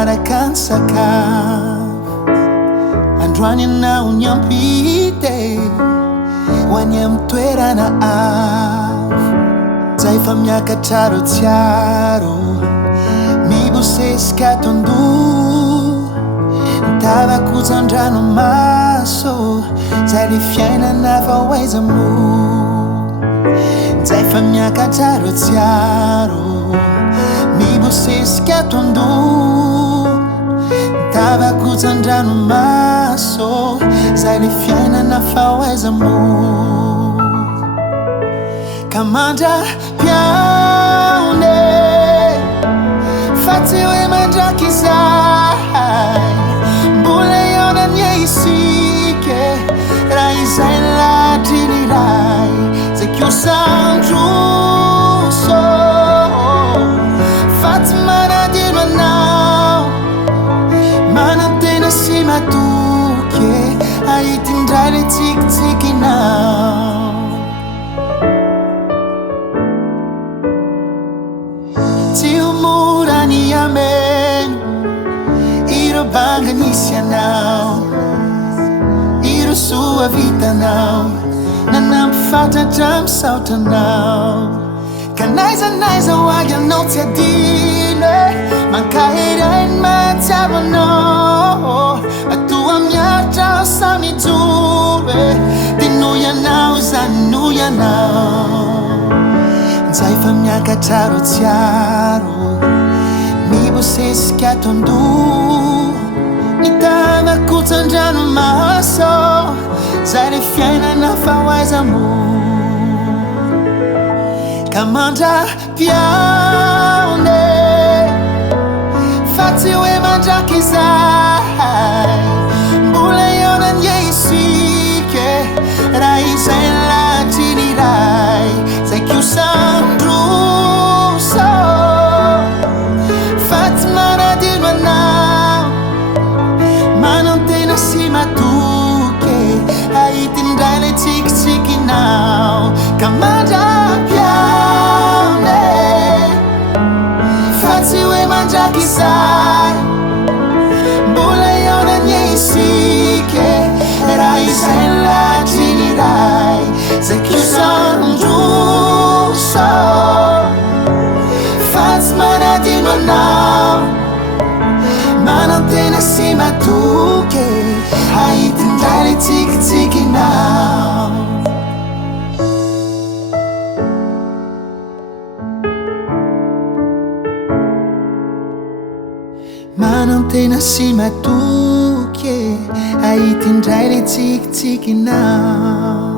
manaraka ny sakafo androany anao ny ampite ho any amy toerana avo zay fa miakatra ro tsiaro mibosesika tondo tavakotsandranamaso zay le fiainana fa hoaizamo zay fa miakatra ro tsiaro mibosesika tondo tavakotsandranamaso zay le fiainana fa hoaizamo kamandra piaone fa tsy hoe mandraky izay mbola eona ny isike raha izay latry ny ray zay kiosandroso fa tsy manadino anao manantena sy matoky ahitindray le tsikitsikinao tsy homorany ameno iro banga nisy anao iro soa vitanao nanampyfatratra misaotranao ka naizanaiza hoagy anao tsy adino mankahirainy mahatsiavanao atoa miatra samy joro de noy anao zany noy anao zay fa miakatra ro tsiaro mibosesika tondo nitavakotsandranamaso zay le fiainana fa hoaizamo kamandra piaone fa tsy hoe mandraky izay mbola eona ny isike raha izay latry ny ray zay kiosandroso fa tsy manadino anao manantena sy matoky ahitindray le tsikitsikinao kamandra piaone fa tsy hoe mandraky izay mbola eona ny isike raha izay latry ny ray zay kiosandroso fa tsy manadino anao manantena sy matoky ahitindray le tsikitsikinao manantena sy matoky ahitindray le tsikitsikinao